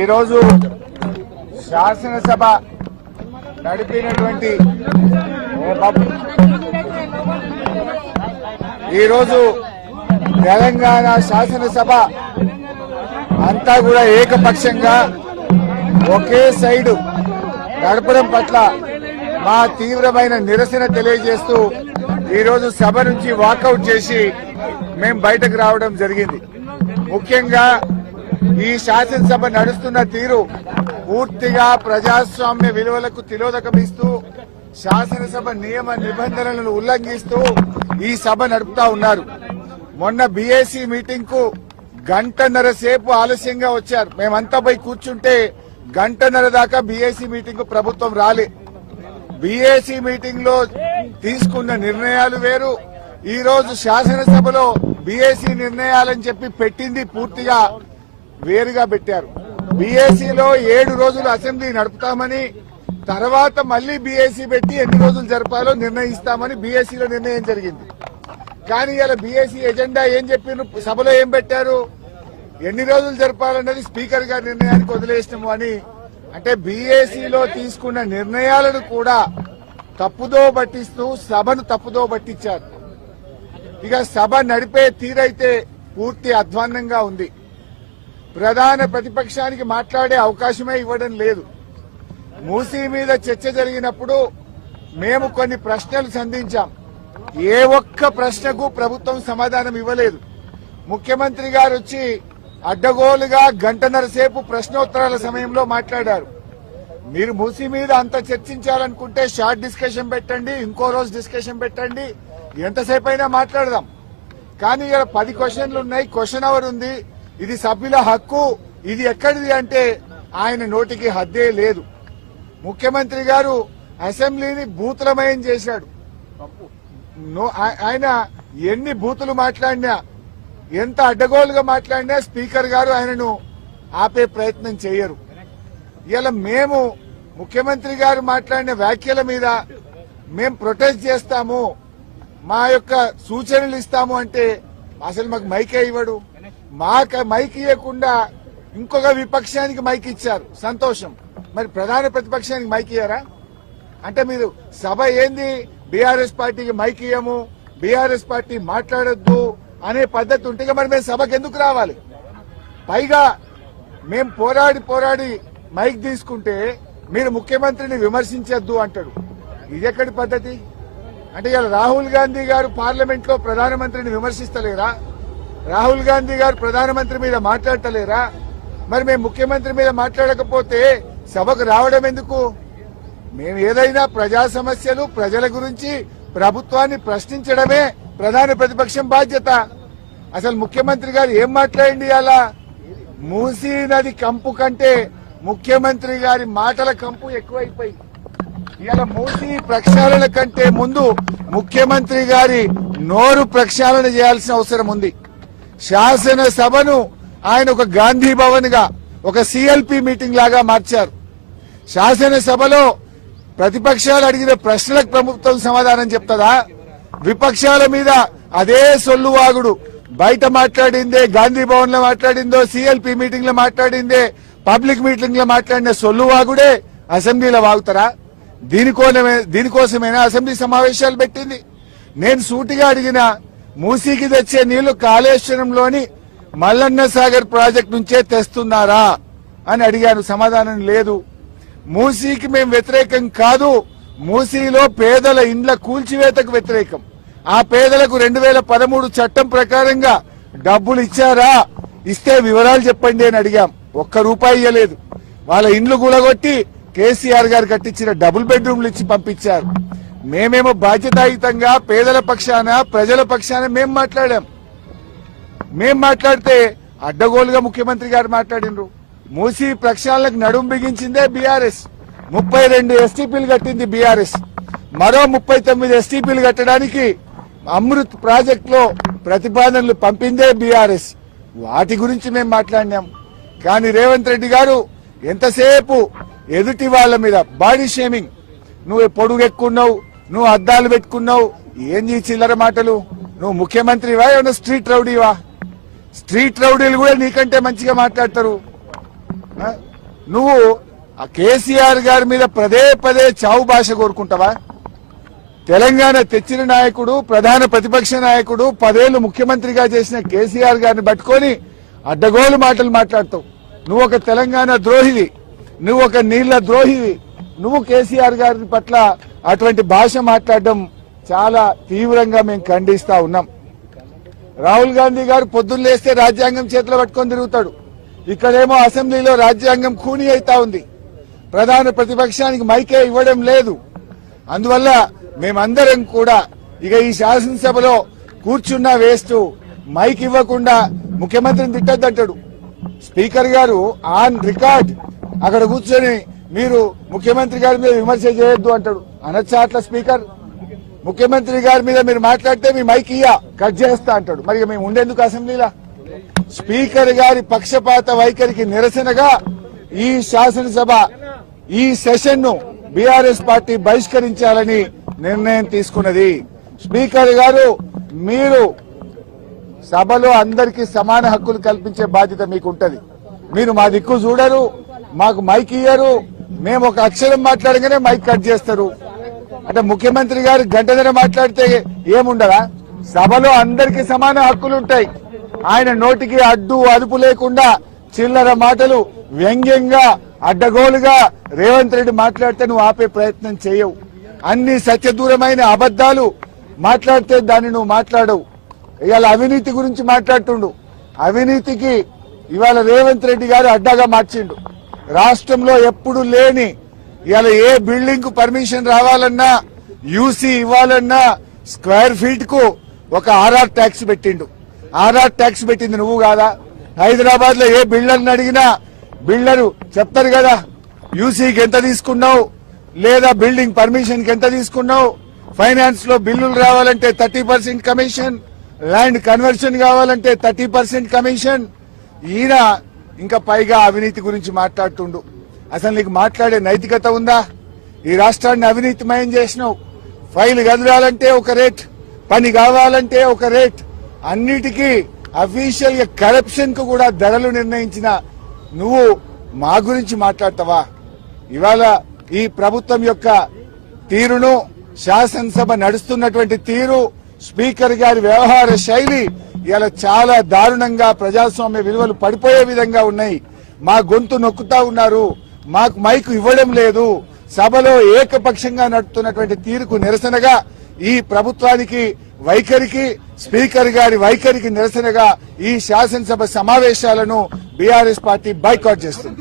ఈరోజు శాసనసభ నడిపినటువంటి ఈరోజు తెలంగాణ శాసనసభ అంతా కూడా ఏకపక్షంగా ఒకే సైడు నడపడం పట్ల మా తీవ్రమైన నిరసన తెలియజేస్తూ ఈరోజు సభ నుంచి వాకౌట్ చేసి మేము బయటకు రావడం జరిగింది. ముఖ్యంగా ఈ శాసనసభ నడుస్తున్న తీరు పూర్తిగా ప్రజాస్వామ్య విలువలకు తిలోదకమిస్తూ శాసనసభ నియమ నిబంధనలను ఉల్లంఘిస్తూ ఈ సభ నడుపుతా ఉన్నారు. మొన్న బీఏసీ మీటింగ్ కు గంటన్నర సేపు ఆలస్యంగా వచ్చారు. మేమంతా పోయి కూర్చుంటే గంటన్నర దాకా బీఏసీ మీటింగ్ కు ప్రభుత్వం రాలే. బీఏసీ మీటింగ్ లో తీసుకున్న నిర్ణయాలు వేరు. ఈ రోజు శాసనసభలో బీఏసీ నిర్ణయాలని చెప్పి పెట్టింది పూర్తిగా వేరుగా పెట్టారు. బీఏసీలో 7 రోజులు అసెంబ్లీ నడుపుతామని, తర్వాత మళ్లీ బీఏసీ పెట్టి ఎన్ని రోజులు జరపాలో నిర్ణయిస్తామని బీఏసీలో నిర్ణయం జరిగింది. కానీ ఇలా బీఏసీ ఎజెండా ఏం చెప్పిన సభలో ఏం పెట్టారు, ఎన్ని రోజులు జరపాలన్నది స్పీకర్ గారి నిర్ణయానికి వదిలేసినాము అని. అంటే బీఏసీలో తీసుకున్న నిర్ణయాలను కూడా తప్పుదో పట్టిస్తూ సభను తప్పుదో పట్టించారు. ఇక సభ నడిపే తీరైతే పూర్తి అధ్వాన్నంగా ఉంది. ప్రధాన ప్రతిపక్షానికి మాట్లాడే అవకాశమే ఇవ్వడం లేదు. మూసీ మీద చర్చ జరిగినప్పుడు మేము కొన్ని ప్రశ్నలు సంధించాం. ఏ ఒక్క ప్రశ్నకు ప్రభుత్వం సమాధానం ఇవ్వలేదు. ముఖ్యమంత్రి గారు వచ్చి అడ్డగోలుగా గంటన్నర సేపు ప్రశ్నోత్తరాల సమయంలో మాట్లాడారు. మీరు మూసీ మీద అంత చర్చించాలనుకుంటే షార్ట్ డిస్కషన్ పెట్టండి, ఇంకో రోజు డిస్కషన్ పెట్టండి, ఎంతసేపు అయినా మాట్లాడదాం. కానీ ఇక్కడ 10 క్వశ్చన్లు ఉన్నాయి, క్వశ్చన్ అవర్ ఉంది, ఇది సభ్యుల హక్కు, ఇది ఎక్కడిది అంటే ఆయన నోటికి హద్దే లేదు. ముఖ్యమంత్రి గారు అసెంబ్లీని బూతులమయం చేశాడు. ఆయన ఎన్ని బూతులు మాట్లాడినా, ఎంత అడ్డగోలుగా మాట్లాడినా స్పీకర్ గారు ఆయనను ఆపే ప్రయత్నం చేయరు. ఇలా మేము ముఖ్యమంత్రి గారు మాట్లాడిన వ్యాఖ్యల మీద మేము ప్రొటెస్ట్ చేస్తాము, మా యొక్క సూచనలు ఇస్తాము అంటే అసలు మాకు మైకే ఇవ్వడు. మాకు మైక్ ఇవ్వకుండా ఇంకొక విపక్షానికి మైక్ ఇచ్చారు, సంతోషం. మరి ప్రధాన ప్రతిపక్షానికి మైక్ ఇయ్యారా? అంటే మీరు సభ ఏంది, బీఆర్ఎస్ పార్టీకి మైక్ ఇయ్యము, బీఆర్ఎస్ పార్టీ మాట్లాడొద్దు అనే పద్ధతి ఉంటే మరి మేము సభకు ఎందుకు రావాలి? పైగా మేము పోరాడి మైక్ తీసుకుంటే మీరు ముఖ్యమంత్రిని విమర్శించొద్దు అంటాడు. ఇది ఎక్కడి పద్ధతి? అంటే ఇలా రాహుల్ గాంధీ గారు పార్లమెంట్ లో ప్రధానమంత్రిని విమర్శిస్తలేరా? రాహుల్ గాంధీ గారు ప్రధానమంత్రి మీద మాట్లాడతలేరా? మరి మేము ముఖ్యమంత్రి మీద మాట్లాడకపోతే సభకు రావడం ఎందుకు? మేము ఏదైనా ప్రజా సమస్యలు, ప్రజల గురించి ప్రభుత్వాన్ని ప్రశ్నించడమే ప్రధాన ప్రతిపక్షం బాధ్యత. అసలు ముఖ్యమంత్రి గారు ఏం మాట్లాడింది? అలా మూసీ నది కంపు కంటే ముఖ్యమంత్రి గారి మాటల కంపు ఎక్కువైపోయి ఇలా మూసీ ప్రక్షాళన కంటే ముందు ముఖ్యమంత్రి గారి నోరు ప్రక్షాళన చేయాల్సిన అవసరం ఉంది. శాసనసభను ఆయన ఒక గాంధీ భవన్ గా, ఒక సిఎల్పి మీటింగ్ లాగా మార్చారు. శాసనసభలో ప్రతిపక్షాలు అడిగిన ప్రశ్నలకు ప్రభుత్వం సమాధానం చెప్తుందా? విపక్షాల మీద అదే సొల్లువాగుడు. బయట మాట్లాడిందే, గాంధీ భవన్ లో మాట్లాడిందో, సిఎల్పి మీటింగ్ లో మాట్లాడిందే, పబ్లిక్ మీటింగ్ లో మాట్లాడిన సొల్లువాగుడే అసెంబ్లీలో వాగుతారా? దీనికోసమైనా అసెంబ్లీ సమావేశాలు పెట్టింది. నేను సూటిగా అడిగిన, మూసీకి తెచ్చే నీళ్లు కాళేశ్వరంలోని మల్లన్న సాగర్ ప్రాజెక్టు నుంచే తెస్తున్నారా అని అడిగాను. సమాధానం లేదు. మూసీకి మేము వ్యతిరేకం కాదు, మూసీలో పేదల ఇండ్ల కూల్చివేతకు వ్యతిరేకం. ఆ పేదలకు 2013 చట్టం ప్రకారంగా డబ్బులు ఇచ్చారా? ఇస్తే వివరాలు చెప్పండి అని అడిగాం. ₹1 ఇవ్వలేదు. వాళ్ళ ఇండ్లు కూలగొట్టి కేసీఆర్ గారు కట్టించిన డబుల్ బెడ్రూమ్లు ఇచ్చి పంపించారు. మేమేమో బాధ్యతాయుతంగా పేదల పక్షాన, ప్రజల పక్షాన మేము మాట్లాడాం. మేం మాట్లాడితే అడ్డగోలుగా ముఖ్యమంత్రి గారు మాట్లాడినరు. మూసీ ప్రక్షాళనకు నడుం బిగించిందే బీఆర్ఎస్. 32 ఎస్టీపీలు కట్టింది బీఆర్ఎస్. మరో 39 ఎస్టీపీలు కట్టడానికి అమృత్ ప్రాజెక్ట్ లో ప్రతిపాదనలు పంపిందే బీఆర్ఎస్. వాటి గురించి మేము మాట్లాడినాం. కానీ రేవంత్ రెడ్డి గారు ఎంతసేపు ఎదుటి వాళ్ళ మీద బాడీ షేమింగ్, నువ్వు పొడుగెక్కున్నావు, నువ్వు అద్దాలు పెట్టుకున్నావు, ఏంది చిల్లర మాటలు? నువ్వు ముఖ్యమంత్రివా, ఏమన్నా స్ట్రీట్ రౌడీవా? స్ట్రీట్ రౌడీలు కూడా నీకంటే మంచిగా మాట్లాడతారు. నువ్వు ఆ కేసీఆర్ గారి మీద పదే పదే చావు భాష కోరుకుంటావా? తెలంగాణ తెచ్చిన నాయకుడు, ప్రధాన ప్రతిపక్ష నాయకుడు, 10 ఏళ్లు ముఖ్యమంత్రిగా చేసిన కేసీఆర్ గారిని పట్టుకొని అడ్డగోలు మాటలు మాట్లాడతావు. నువ్వు ఒక తెలంగాణ ద్రోహివి, నువ్వు ఒక నీళ్ల ద్రోహివి. నువ్వు కేసీఆర్ గారి పట్ల అటువంటి భాష మాట్లాడడం చాలా తీవ్రంగా మేము ఖండిస్తా ఉన్నాం. రాహుల్ గాంధీ గారు పొద్దున్న లేస్తే రాజ్యాంగం చేతిలో పట్టుకొని తిరుగుతాడు. ఇక్కడేమో అసెంబ్లీలో రాజ్యాంగం ఖూనీ అవుతా ఉంది. ప్రధాన ప్రతిపక్షానికి మైకే ఇవ్వడం లేదు. అందువల్ల మేమందరం కూడా ఇక ఈ శాసనసభలో కూర్చున్నా వేస్ట్, మైక్ ఇవ్వకుండా ముఖ్యమంత్రిని తిట్టద్దంటాడు. స్పీకర్ గారు ఆన్ రికార్డ్ అక్కడ కూర్చొని మీరు ముఖ్యమంత్రి గారి మీద విమర్శ చేయొద్దు అంటాడు. అనొచ్చా అట్లా? స్పీకర్ ముఖ్యమంత్రి గారి మీద మీరు మాట్లాడితే మీ మైక్ ఇయ్యా కట్ చేస్తా అంటాడు. మరి మేము ఉండేందుకు అసెంబ్లీలా? స్పీకర్ గారి పక్షపాత వైఖరికి నిరసనగా ఈ శాసనసభ ఈ సెషన్ ను బీఆర్ఎస్ పార్టీ బహిష్కరించాలని నిర్ణయం తీసుకున్నది. స్పీకర్ గారు, మీరు సభలో అందరికీ సమాన హక్కులు కల్పించే బాధ్యత మీకు ఉంటది. మీరు మా దిక్కు చూడరు, మాకు మైక్ ఇయ్యరు. మేము ఒక అక్షరం మాట్లాడగానే మైక్ కట్ చేస్తారు. అంటే ముఖ్యమంత్రి గారు గంటన్నర మాట్లాడితే ఏముండదా? సభలో అందరికీ సమాన హక్కులు ఉంటాయి. ఆయన నోటికి అడ్డు అదుపు లేకుండా చిల్లర మాటలు వ్యంగ్యంగా అడ్డగోలుగా రేవంత్ రెడ్డి మాట్లాడితే నువ్వు ఆపే ప్రయత్నం చేయవు. అన్ని సత్యదూరమైన అబద్దాలు మాట్లాడితే దాన్ని నువ్వు మాట్లాడవు. ఇవాళ అవినీతి గురించి మాట్లాడుతుండు. అవినీతికి ఇవాళ రేవంత్ రెడ్డి గారు అడ్డాగా మార్చిండు. రాష్ట్రంలో ఎప్పుడు లేని ఇవాళ ఏ బిల్డింగ్ కు పర్మిషన్ రావాలన్నా, యూసీ ఇవ్వాలన్నా స్క్వేర్ ఫీట్ కు ఒక ఆర్ఆర్ ట్యాక్స్ పెట్టిండు. ఆర్ఆర్ ట్యాక్స్ పెట్టింది నువ్వు కాదా? హైదరాబాద్ లో ఏ బిల్డర్ని అడిగినా బిల్డరు చెప్తారు కదా, యూసీకి ఎంత తీసుకున్నావు, లేదా బిల్డింగ్ పర్మిషన్ కి ఎంత తీసుకున్నావు, ఫైనాన్స్ లో బిల్లులు రావాలంటే 30% కమిషన్, ల్యాండ్ కన్వర్షన్ కావాలంటే 30% కమిషన్. ఈయన ఇంకా పైగా అవినీతి గురించి మాట్లాడుతుండు. అసలు నీకు మాట్లాడే నైతికత ఉందా? ఈ రాష్ట్రాన్ని అవినీతిమయం చేసినావు. ఫైల్ కదలాలంటే ఒక రేట్, పని కావాలంటే ఒక రేట్, అన్నిటికీ అఫీషియల్ గా కరప్షన్ కు కూడా ధరలు నిర్ణయించిన నువ్వు మా గురించి మాట్లాడతావా? ఇవాళ ఈ ప్రభుత్వం యొక్క తీరును, శాసనసభ నడుస్తున్నటువంటి తీరు, స్పీకర్ గారి వ్యవహార శైలి ఇలా చాలా దారుణంగా ప్రజాస్వామ్య విలువలు పడిపోయే విధంగా ఉన్నాయి. మా గొంతు నొక్కుతా ఉన్నారు, మాకు మైకు ఇవ్వడం లేదు. సభలో ఏకపక్షంగా నడుస్తున్నటువంటి తీరుకు నిరసనగా, ఈ ప్రభుత్వానికి వైఖరికి, స్పీకర్ గారి వైఖరికి నిరసనగా ఈ శాసనసభ సమావేశాలను బీఆర్ఎస్ పార్టీ బాయ్కాట్ చేస్తుంది.